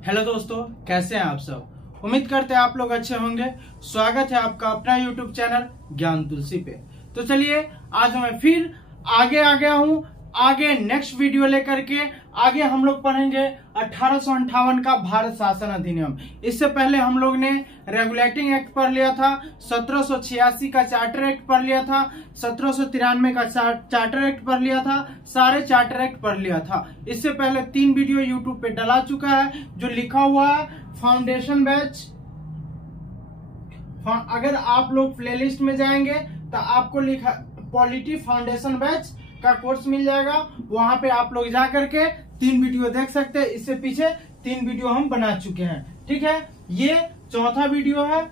Hello दोस्तों, कैसे हैं आप सब। उम्मीद करते हैं आप लोग अच्छे होंगे। स्वागत है आपका अपना यूट्यूब चैनल ज्ञान तुलसी पे। तो चलिए आज मैं फिर आगे आ गया हूँ। आगे नेक्स्ट वीडियो लेकर के आगे हम लोग पढ़ेंगे 1858 का भारत शासन अधिनियम। इससे पहले हम लोग ने रेगुलेटिंग एक्ट पढ़ लिया था, 1786 का चार्टर एक्ट पढ़ लिया था, 1793 का चार्टर एक्ट पढ़ लिया था, सारे चार्टर एक्ट पढ़ लिया था। इससे पहले 3 वीडियो यूट्यूब पे डला चुका है जो लिखा हुआ है फाउंडेशन बैच। अगर आप लोग प्लेलिस्ट में जाएंगे तो आपको लिखा पॉलिटी फाउंडेशन बैच का कोर्स मिल जाएगा। वहां पे आप लोग जा करके 3 वीडियो देख सकते हैं। इससे पीछे 3 वीडियो हम बना चुके हैं, ठीक है। ये चौथा वीडियो है।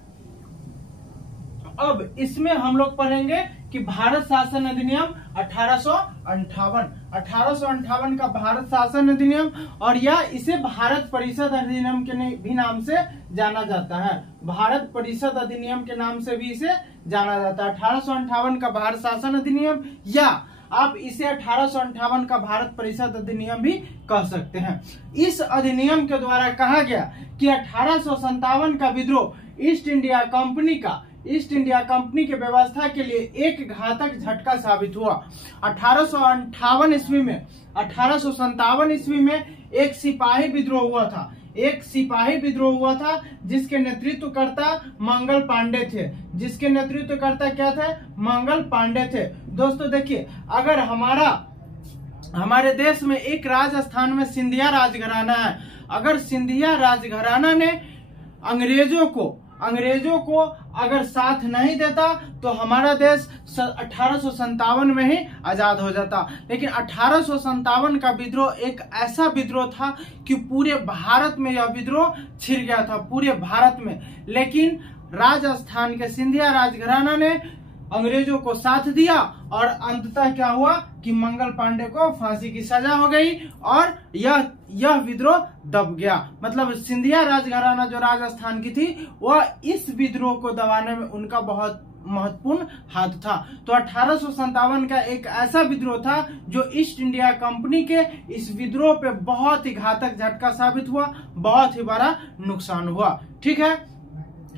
अब इसमें हम लोग पढ़ेंगे कि भारत शासन अधिनियम 1858 का भारत शासन अधिनियम, और यह इसे भारत परिषद अधिनियम के भी नाम से जाना जाता है। भारत परिषद अधिनियम के नाम से भी इसे जाना जाता है। 1858 का भारत शासन अधिनियम, या आप इसे 1858 का भारत परिषद अधिनियम भी कह सकते हैं। इस अधिनियम के द्वारा कहा गया कि 1857 का विद्रोह ईस्ट इंडिया कंपनी के व्यवस्था के लिए एक घातक झटका साबित हुआ। 1858 ईस्वी में 1857 ईस्वी में एक सिपाही विद्रोह हुआ था जिसके नेतृत्वकर्ता मंगल पांडे थे। जिसके नेतृत्वकर्ता क्या थे? मंगल पांडे थे। दोस्तों देखिए, अगर हमारे देश में एक राजस्थान में सिंधिया राजघराना है, अगर सिंधिया राजघराना ने अंग्रेजों को अगर साथ नहीं देता तो हमारा देश 1857 में ही आजाद हो जाता। लेकिन 1857 का विद्रोह एक ऐसा विद्रोह था कि पूरे भारत में यह विद्रोह छिड़ गया था, पूरे भारत में। लेकिन राजस्थान के सिंधिया राजघराना ने अंग्रेजों को साथ दिया और अंततः क्या हुआ कि मंगल पांडे को फांसी की सजा हो गई और यह विद्रोह दब गया। मतलब सिंधिया राजघराना जो राजस्थान की थी, वह इस विद्रोह को दबाने में उनका बहुत महत्वपूर्ण हाथ था। तो 1857 का एक ऐसा विद्रोह था जो ईस्ट इंडिया कंपनी के इस विद्रोह पे बहुत ही घातक झटका साबित हुआ, बहुत ही बड़ा नुकसान हुआ, ठीक है।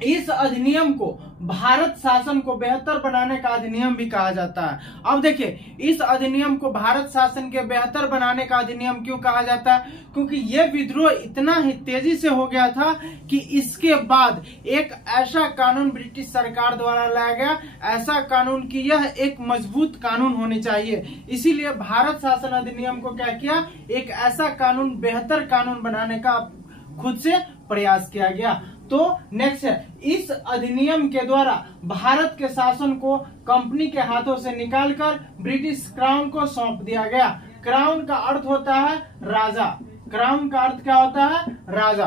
इस अधिनियम को भारत शासन को बेहतर बनाने का अधिनियम भी कहा जाता है। अब देखिए, इस अधिनियम को भारत शासन के बेहतर बनाने का अधिनियम क्यों कहा जाता है? क्योंकि यह विद्रोह इतना ही तेजी से हो गया था कि इसके बाद एक ऐसा कानून ब्रिटिश सरकार द्वारा लाया गया, ऐसा कानून कि यह एक मजबूत कानून होनी चाहिए। इसीलिए भारत शासन अधिनियम को क्या किया, एक ऐसा कानून, बेहतर कानून बनाने का खुद से प्रयास किया गया। तो नेक्स्ट है, इस अधिनियम के द्वारा भारत के शासन को कंपनी के हाथों से निकालकर ब्रिटिश क्राउन को सौंप दिया गया। क्राउन का अर्थ होता है राजा। क्राउन का अर्थ क्या होता है? राजा।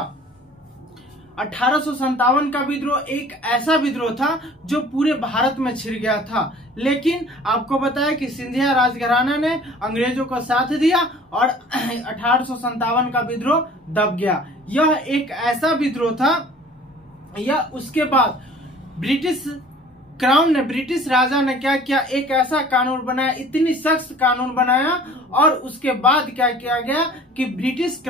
1857 का विद्रोह एक ऐसा विद्रोह था जो पूरे भारत में छिड़ गया था। लेकिन आपको बताया कि सिंधिया राजघराना ने अंग्रेजों को साथ दिया और 1857 का विद्रोह दब गया। यह एक ऐसा विद्रोह था, या उसके बाद ब्रिटिश राजा ने क्या किया, एक ऐसा कानून बनाया, इतनी सख्त कानून बनाया, और उसके बाद क्या किया गया कि ब्रिटिश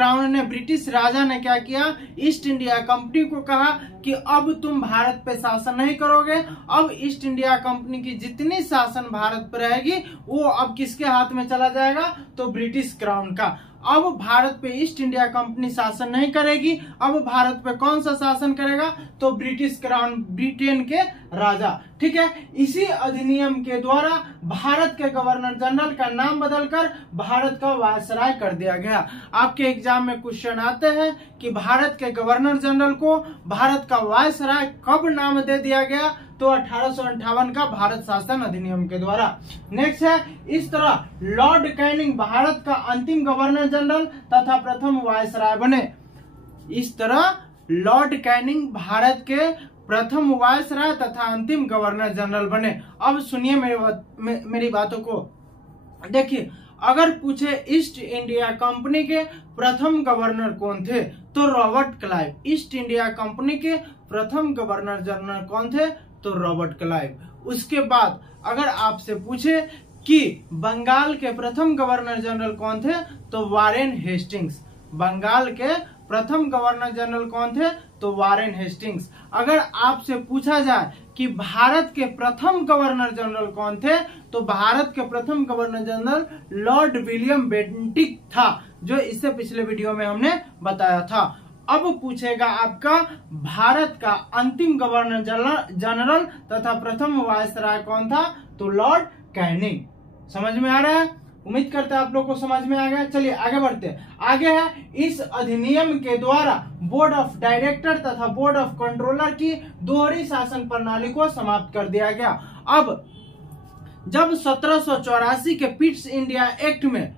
राजा ने क्या किया, ईस्ट इंडिया कंपनी को कहा कि अब तुम भारत पे शासन नहीं करोगे। अब ईस्ट इंडिया कंपनी की जितनी शासन भारत पर रहेगी वो अब किसके हाथ में चला जाएगा? तो ब्रिटिश क्राउन का। अब भारत पे ईस्ट इंडिया कंपनी शासन नहीं करेगी। अब भारत पे कौन सा शासन करेगा? तो ब्रिटिश क्राउन, ब्रिटेन के राजा, ठीक है। इसी अधिनियम के द्वारा भारत के गवर्नर जनरल का नाम बदलकर भारत का वायसराय कर दिया गया। आपके एग्जाम में क्वेश्चन आते हैं कि भारत के गवर्नर जनरल को भारत का वायसराय कब नाम दे दिया गया? तो 1858 का भारत शासन अधिनियम के द्वारा। नेक्स्ट है, इस तरह लॉर्ड कैनिंग भारत का अंतिम गवर्नर जनरल तथा प्रथम वायसराय बने। इस तरह लॉर्ड कैनिंग भारत के प्रथम वायसराय तथा अंतिम गवर्नर जनरल बने। अब सुनिए मेरी बातों को। देखिए, अगर पूछे ईस्ट इंडिया कंपनी के प्रथम गवर्नर कौन थे, तो Robert Clive. East India company के प्रथम गवर्नर जनरल कौन थे? तो रॉबर्ट क्लाइव। उसके बाद अगर आपसे पूछे कि बंगाल के प्रथम गवर्नर जनरल कौन थे, तो वारेन हेस्टिंग्स। बंगाल के प्रथम गवर्नर जनरल कौन थे? तो वारेन हेस्टिंग्स। अगर आपसे पूछा जाए कि भारत के प्रथम गवर्नर जनरल कौन थे, तो भारत के प्रथम governor general Lord William Bentinck था, जो इससे पिछले वीडियो में हमने बताया था। अब पूछेगा आपका भारत का अंतिम गवर्नर जनरल तथा प्रथम वायसराय कौन था? तो लॉर्ड कैनिंग। समझ में आ रहा है? उम्मीद करते हैं आप लोग को समझ में आ गया। चलिए आगे बढ़ते हैं। आगे है, इस अधिनियम के द्वारा बोर्ड ऑफ डायरेक्टर तथा बोर्ड ऑफ कंट्रोलर की दोहरी शासन प्रणाली को समाप्त कर दिया गया। अब जब 1784 के पिट्स इंडिया एक्ट में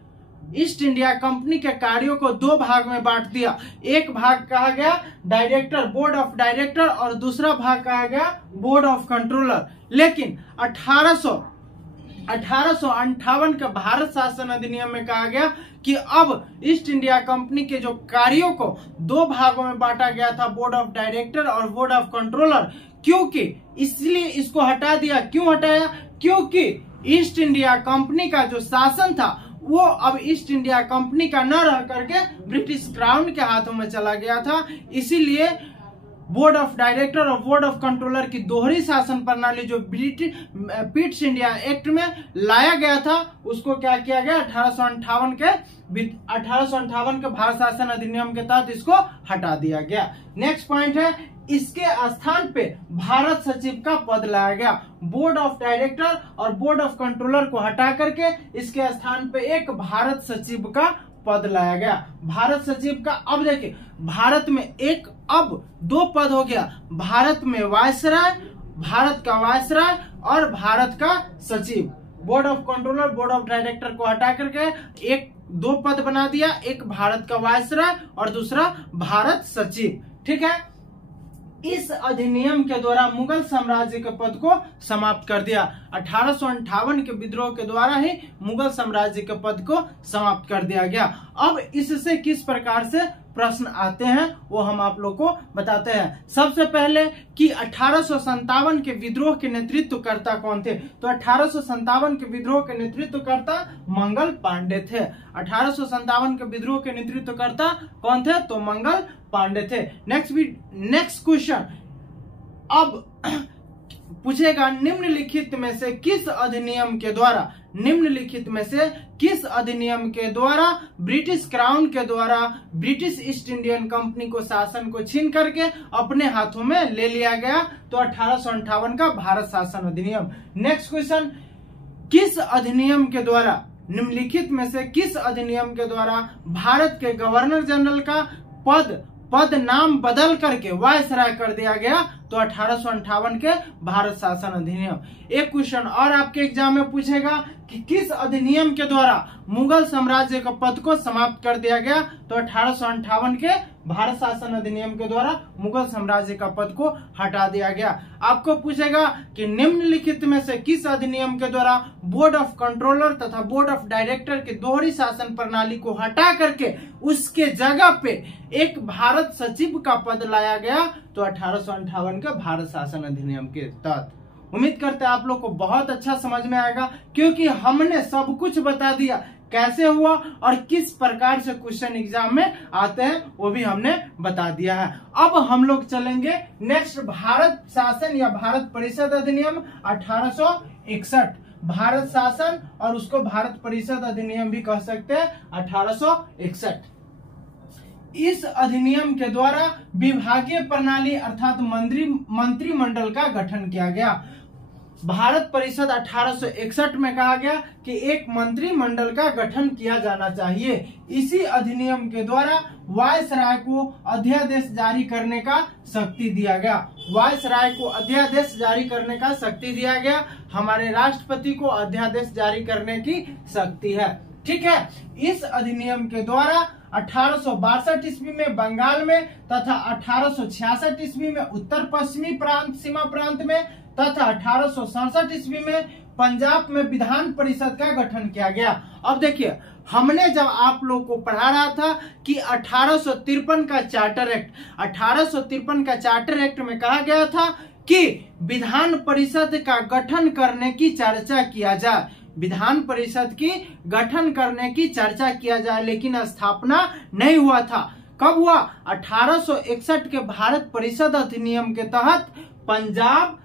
ईस्ट इंडिया कंपनी के कार्यों को दो भाग में बांट दिया, एक भाग कहा गया डायरेक्टर, बोर्ड ऑफ डायरेक्टर, और दूसरा भाग कहा गया बोर्ड ऑफ कंट्रोलर। लेकिन 1858 के भारत शासन अधिनियम में कहा गया कि अब ईस्ट इंडिया कंपनी के जो कार्यों को दो भागों में बांटा गया था, बोर्ड ऑफ डायरेक्टर और बोर्ड ऑफ कंट्रोलर, क्योंकि इसलिए इसको हटा दिया। क्यों हटाया? क्योंकि ईस्ट इंडिया कंपनी का जो शासन था वो अब ईस्ट इंडिया कंपनी का न रह करके ब्रिटिश क्राउन के हाथों में चला गया था। इसीलिए बोर्ड ऑफ डायरेक्टर और बोर्ड ऑफ कंट्रोलर की दोहरी शासन प्रणाली जो पिट्स इंडिया एक्ट में लाया गया था, उसको क्या किया गया? 1858 के भारत शासन अधिनियम के तहत इसको हटा दिया गया। नेक्स्ट पॉइंट है, इसके स्थान पे भारत सचिव का पद लाया गया। बोर्ड ऑफ डायरेक्टर और बोर्ड ऑफ कंट्रोलर को हटा करके इसके स्थान पे एक भारत सचिव का पद लाया गया। भारत सचिव का, अब देखिए, भारत में एक, अब दो पद हो गया, भारत में वायसराय, भारत का वायसराय और भारत का सचिव। Board of controller, board of director को हटा करके एक दो पद बना दिया, एक भारत का वायसराय और दूसरा भारत सचिव। ठीक है। इस अधिनियम के द्वारा मुगल साम्राज्य के पद को समाप्त कर दिया। 1858 के विद्रोह के द्वारा ही मुगल साम्राज्य के पद को समाप्त कर दिया गया। अब इससे किस प्रकार से प्रश्न आते हैं वो हम आप लोग को बताते हैं। सबसे पहले कि 1857 के विद्रोह के नेतृत्वकर्ता कौन थे? तो 1857 के विद्रोह के नेतृत्वकर्ता मंगल पांडे थे। 1857 के विद्रोह के नेतृत्वकर्ता कौन थे? तो मंगल पांडे थे। नेक्स्ट क्वेश्चन, अब पूछेगा निम्नलिखित में से किस अधिनियम के द्वारा, निम्नलिखित में से किस अधिनियम के द्वारा ब्रिटिश क्राउन के द्वारा ब्रिटिश ईस्ट इंडियन कंपनी को शासन को छीन करके अपने हाथों में ले लिया गया? तो 1858 का भारत शासन अधिनियम। नेक्स्ट क्वेश्चन, किस अधिनियम के द्वारा, निम्नलिखित में से किस अधिनियम के द्वारा भारत के गवर्नर जनरल का पद नाम बदल करके वायसराय कर दिया गया? तो 1858 के भारत शासन अधिनियम। एक क्वेश्चन और आपके एग्जाम में पूछेगा कि किस अधिनियम के द्वारा मुगल साम्राज्य का पद को समाप्त कर दिया गया? तो 1858 के भारत शासन अधिनियम के द्वारा मुगल साम्राज्य का पद को हटा दिया गया। आपको पूछेगा कि निम्नलिखित में से किस अधिनियम के द्वारा बोर्ड ऑफ कंट्रोलर तथा बोर्ड ऑफ डायरेक्टर की दोहरी शासन प्रणाली को हटा करके उसके जगह पे एक भारत सचिव का पद लाया गया? तो 1858 के भारत शासन अधिनियम के तहत। उम्मीद करते हैं आप लोग को बहुत अच्छा समझ में आएगा, क्योंकि हमने सब कुछ बता दिया कैसे हुआ और किस प्रकार से क्वेश्चन एग्जाम में आते हैं वो भी हमने बता दिया है। अब हम लोग चलेंगे नेक्स्ट, भारत शासन या भारत परिषद अधिनियम 1861। भारत शासन और उसको भारत परिषद अधिनियम भी कह सकते हैं, 1861। इस अधिनियम के द्वारा विभागीय प्रणाली अर्थात मंत्रिमंडल का गठन किया गया। भारत परिषद 1861 में कहा गया कि एक मंत्रिमंडल का गठन किया जाना चाहिए। इसी अधिनियम के द्वारा वायसराय को अध्यादेश जारी करने का शक्ति दिया गया। वायसराय को अध्यादेश जारी करने का शक्ति दिया गया। हमारे राष्ट्रपति को अध्यादेश जारी करने की शक्ति है। ठीक है। इस अधिनियम के द्वारा 1862 ईस्वी में बंगाल में तथा 1866 ईस्वी में उत्तर पश्चिमी प्रांत, सीमा प्रांत में तथा 1867 ईस्वी में पंजाब में विधान परिषद का गठन किया गया। अब देखिए, हमने जब आप लोग को पढ़ा रहा था कि 1853 का चार्टर एक्ट, 1853 का चार्टर एक्ट में कहा गया था कि विधान परिषद का गठन करने की चर्चा किया जाए, विधान परिषद की गठन करने की चर्चा किया जाए, लेकिन स्थापना नहीं हुआ था। कब हुआ? 1861 के भारत परिषद अधिनियम के तहत पंजाब,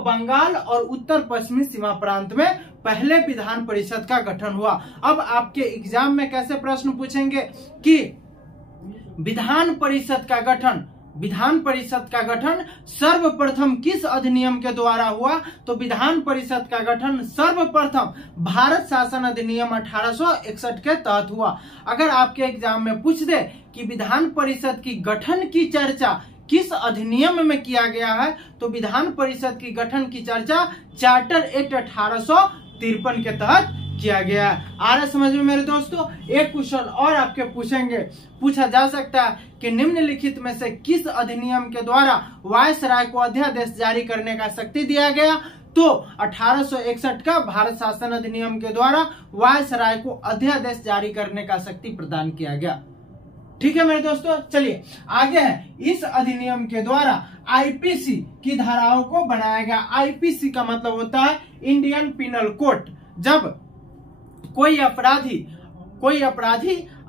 बंगाल और उत्तर पश्चिमी सीमा प्रांत में पहले विधान परिषद का गठन हुआ। अब आपके एग्जाम में कैसे प्रश्न पूछेंगे कि विधान परिषद का गठन सर्वप्रथम किस अधिनियम के द्वारा हुआ? तो विधान परिषद का गठन सर्वप्रथम भारत शासन अधिनियम 1861 के तहत हुआ। अगर आपके एग्जाम में पूछ दे कि विधान परिषद की गठन की चर्चा किस अधिनियम में किया गया है, तो विधान परिषद की गठन की चर्चा चार्टर एक्ट 1853 के तहत किया गया है। आ रहा समझ में मेरे दोस्तों? एक क्वेश्चन और आपके पूछा जा सकता है कि निम्नलिखित में से किस अधिनियम के द्वारा वायसराय को अध्यादेश जारी करने का शक्ति दिया गया? तो 1861 का भारत शासन अधिनियम के द्वारा वायसराय को अध्यादेश जारी करने का शक्ति प्रदान किया गया। ठीक है मेरे दोस्तों, चलिए आगे है। इस अधिनियम के द्वारा आईपीसी की धाराओं को बनाया गया। आईपीसी का मतलब होता है इंडियन पिनल कोड। जब कोई अपराधी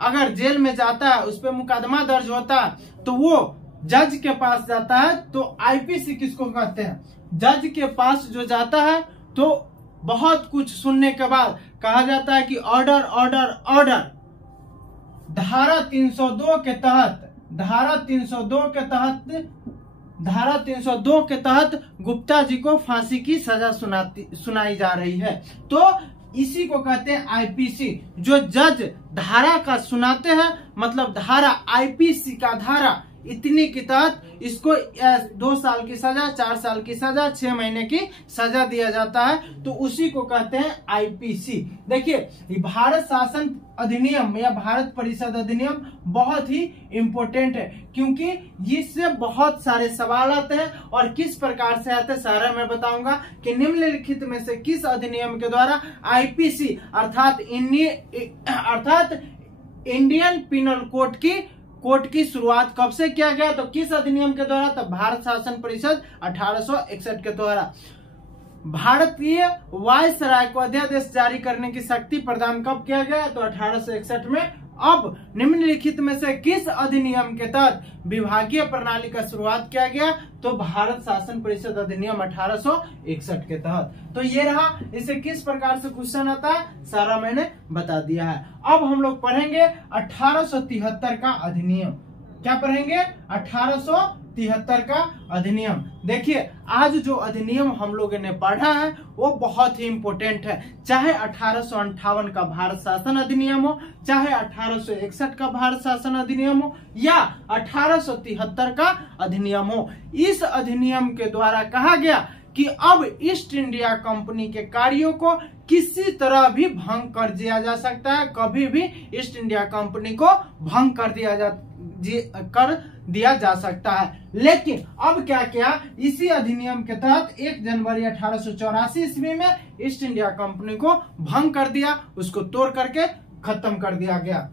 अगर जेल में जाता है, उस पर मुकदमा दर्ज होता है, तो वो जज के पास जाता है। तो आईपीसी किसको कहते हैं? जज के पास जो जाता है तो बहुत कुछ सुनने के बाद कहा जाता है कि ऑर्डर ऑर्डर ऑर्डर। धारा 302 के तहत गुप्ता जी को फांसी की सजा सुनाई जा रही है। तो इसी को कहते हैं आईपीसी। जो जज धारा का सुनाते हैं, मतलब धारा आईपीसी का धारा इतनी के तहत इसको 2 साल की सजा, 4 साल की सजा, 6 महीने की सजा दिया जाता है। तो उसी को कहते हैं आईपीसी। देखिए भारत शासन अधिनियम या भारत परिषद अधिनियम बहुत ही इम्पोर्टेंट है, क्योंकि इससे बहुत सारे सवाल आते हैं। और किस प्रकार से आते हैं सारा मैं बताऊंगा कि निम्नलिखित में से किस अधिनियम के द्वारा आईपीसी अर्थात इंडियन पिनल कोड की शुरुआत कब से किया गया? तो किस अधिनियम के द्वारा? तो भारत शासन परिषद 1861 के द्वारा। भारतीय वायसराय को अध्यादेश जारी करने की शक्ति प्रदान कब किया गया? तो 1861 में। अब निम्नलिखित में से किस अधिनियम के तहत विभागीय प्रणाली का शुरुआत किया गया? तो भारत शासन परिषद अधिनियम 1861 के तहत। तो ये रहा, इसे किस प्रकार से क्वेश्चन आता है सारा मैंने बता दिया है। अब हम लोग पढ़ेंगे 1873 का अधिनियम। क्या पढ़ेंगे? 1873 का अधिनियम। देखिए आज जो अधिनियम हम लोगों ने पढ़ा है वो बहुत ही इम्पोर्टेंट है। चाहे 1858 का भारत शासन अधिनियम हो, चाहे 1861 का भारत शासन अधिनियम हो, या 1873 का अधिनियम हो, इस अधिनियम के द्वारा कहा गया कि अब ईस्ट इंडिया कंपनी के कार्यों को किसी तरह भी भंग कर दिया जा सकता है। कभी भी ईस्ट इंडिया कंपनी को भंग कर दिया जा सकता है। लेकिन अब क्या किया? इसी अधिनियम के तहत 1 जनवरी 1884 ईस्वी में ईस्ट इंडिया कंपनी को भंग कर दिया, उसको तोड़ करके खत्म कर दिया गया।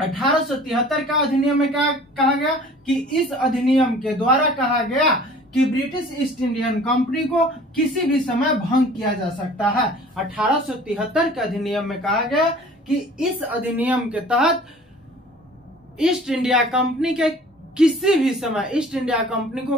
1873 का अधिनियम में क्या कहा गया कि इस अधिनियम के द्वारा कहा गया कि ब्रिटिश ईस्ट इंडियन कंपनी को किसी भी समय भंग किया जा सकता है। 1873 के अधिनियम में कहा गया कि इस अधिनियम के तहत ईस्ट इंडिया कंपनी को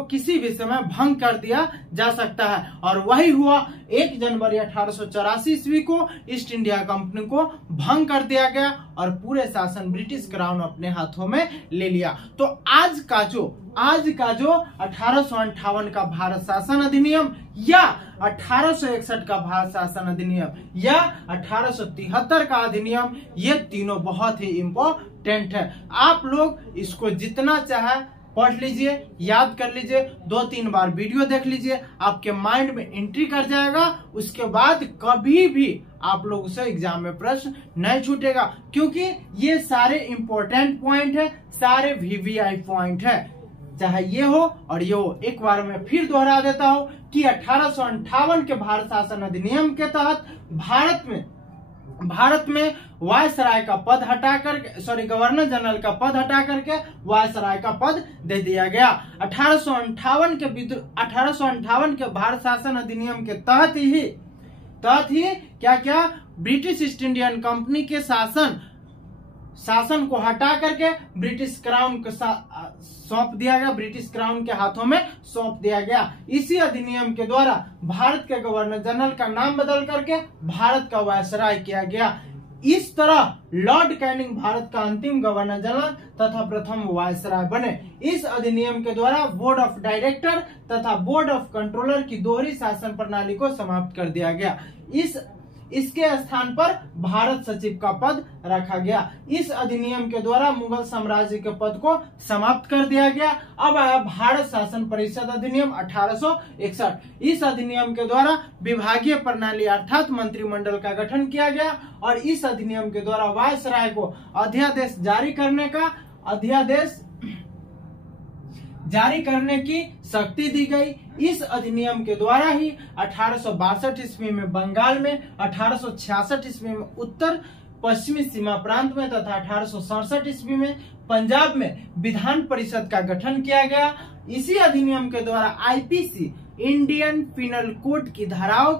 किसी भी समय भंग कर दिया जा सकता है। और वही हुआ, 1 जनवरी 1884 ईस्वी को ईस्ट इंडिया कंपनी को भंग कर दिया गया और पूरे शासन ब्रिटिश क्राउन अपने हाथों में ले लिया। तो आज का जो 1858 का भारत शासन अधिनियम या 1861 का भारत शासन अधिनियम या 1873 का अधिनियम, ये तीनों बहुत ही इम्पोर्टेंट है। आप लोग इसको जितना चाहे पढ़ लीजिए, याद कर लीजिए, 2-3 बार वीडियो देख लीजिए, आपके माइंड में एंट्री कर जाएगा। उसके बाद कभी भी आप लोगों से एग्जाम में प्रश्न नहीं छूटेगा, क्योंकि ये सारे इंपॉर्टेंट पॉइंट है, सारे वीवीआई पॉइंट है, चाहे ये हो और ये हो। एक बार मैं फिर दोहरा देता हूँ कि 1858 के भारत शासन अधिनियम के तहत भारत में वायसराय का पद हटाकर, गवर्नर जनरल का पद हटा करके वायसराय का पद दे दिया गया। 1858 के भारत शासन अधिनियम के तहत ही क्या ब्रिटिश ईस्ट इंडियन कंपनी के शासन शासन को हटा करके ब्रिटिश क्राउन को सौंप दिया गया, ब्रिटिश क्राउन के हाथों में सौंप दिया गया। इसी अधिनियम के द्वारा भारत के गवर्नर जनरल का नाम बदल करके भारत का वायसराय किया गया। इस तरह लॉर्ड कैनिंग भारत का अंतिम गवर्नर जनरल तथा प्रथम वायसराय बने। इस अधिनियम के द्वारा बोर्ड ऑफ डायरेक्टर तथा बोर्ड ऑफ कंट्रोलर की दोहरी शासन प्रणाली को समाप्त कर दिया गया। इसके स्थान पर भारत सचिव का पद रखा गया। इस अधिनियम के द्वारा मुगल साम्राज्य के पद को समाप्त कर दिया गया। अब आया भारत शासन परिषद अधिनियम 1861। इस अधिनियम के द्वारा विभागीय प्रणाली अर्थात मंत्रिमंडल का गठन किया गया और इस अधिनियम के द्वारा वायसराय को अध्यादेश जारी करने की शक्ति दी गई। इस अधिनियम के द्वारा ही 1862 ईस्वी में बंगाल में, 1866 ईस्वी में उत्तर पश्चिमी सीमा प्रांत में तथा 1867 ईस्वी में पंजाब में विधान परिषद का गठन किया गया। इसी अधिनियम के द्वारा आईपीसी इंडियन पिनल कोड की धाराओं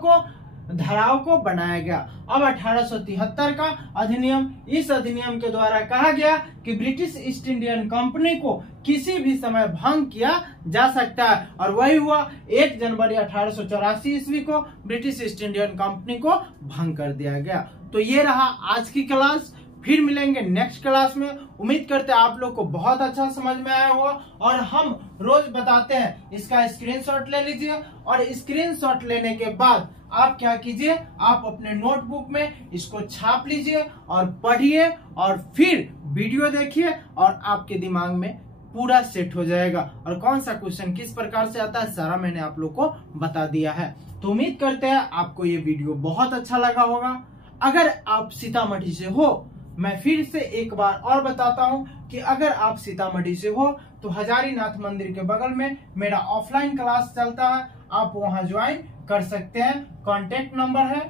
को बनाया गया। अब 1873 का अधिनियम, इस अधिनियम के द्वारा कहा गया कि ब्रिटिश ईस्ट इंडियन कंपनी को किसी भी समय भंग किया जा सकता है और वही हुआ। 1 जनवरी 1884 ईस्वी को ब्रिटिश ईस्ट इंडियन कंपनी को भंग कर दिया गया। तो ये रहा आज की क्लास। फिर मिलेंगे नेक्स्ट क्लास में। उम्मीद करते हैं आप लोग को बहुत अच्छा समझ में आया होगा और हम रोज बताते हैं, इसका स्क्रीनशॉट ले लीजिए और स्क्रीनशॉट लेने के बाद आप क्या कीजिए, आप अपने नोटबुक में इसको छाप लीजिए और पढ़िए और फिर वीडियो देखिए और आपके दिमाग में पूरा सेट हो जाएगा। और कौन सा क्वेश्चन किस प्रकार से आता है सारा मैंने आप लोग को बता दिया है। तो उम्मीद करते हैं आपको ये वीडियो बहुत अच्छा लगा होगा। अगर आप सीतामढ़ी से हो, मैं फिर से एक बार और बताता हूं कि अगर आप सीतामढ़ी से हो तो हजारीनाथ मंदिर के बगल में मेरा ऑफलाइन क्लास चलता है, आप वहां ज्वाइन कर सकते हैं। कॉन्टेक्ट नंबर है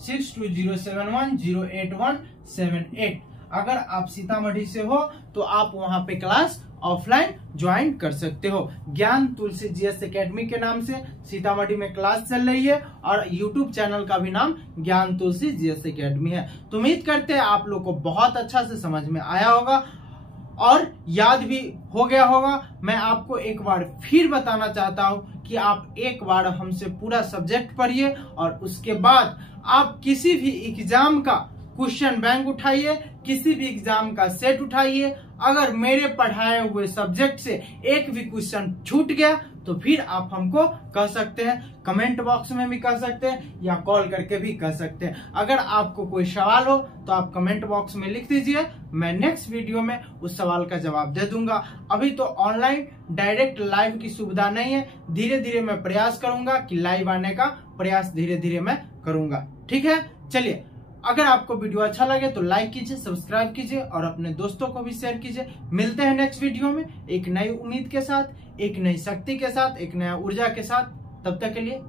6207108178। अगर आप सीतामढ़ी से हो तो आप वहां पे क्लास ऑफलाइन ज्वाइन कर सकते हो। ज्ञान तुलसी जीएस एकेडमी के नाम से सीतामढ़ी में क्लास चल रही है और यूट्यूब चैनल का भी नाम ज्ञान तुलसी जीएस एकेडमी है। तो उम्मीद करते हैं आप लोग को बहुत अच्छा से समझ में आया होगा और याद भी हो गया होगा। मैं आपको एक बार फिर बताना चाहता हूं कि आप एक बार हमसे पूरा सब्जेक्ट पढ़िए और उसके बाद आप किसी भी एग्जाम का क्वेश्चन बैंक उठाइए, किसी भी एग्जाम का सेट उठाइए। अगर मेरे पढ़ाए हुए सब्जेक्ट से एक भी क्वेश्चन छूट गया तो फिर आप हमको कह सकते हैं, कमेंट बॉक्स में भी कह सकते हैं या कॉल करके भी कह सकते हैं। अगर आपको कोई सवाल हो तो आप कमेंट बॉक्स में लिख दीजिए, मैं नेक्स्ट वीडियो में उस सवाल का जवाब दे दूंगा। अभी तो ऑनलाइन डायरेक्ट लाइव की सुविधा नहीं है, धीरे धीरे मैं प्रयास करूंगा कि लाइव आने का प्रयास धीरे धीरे मैं करूंगा। ठीक है, चलिए अगर आपको वीडियो अच्छा लगे तो लाइक कीजिए, सब्सक्राइब कीजिए और अपने दोस्तों को भी शेयर कीजिए। मिलते हैं नेक्स्ट वीडियो में एक नई उम्मीद के साथ, एक नई शक्ति के साथ, एक नया ऊर्जा के साथ। तब तक के लिए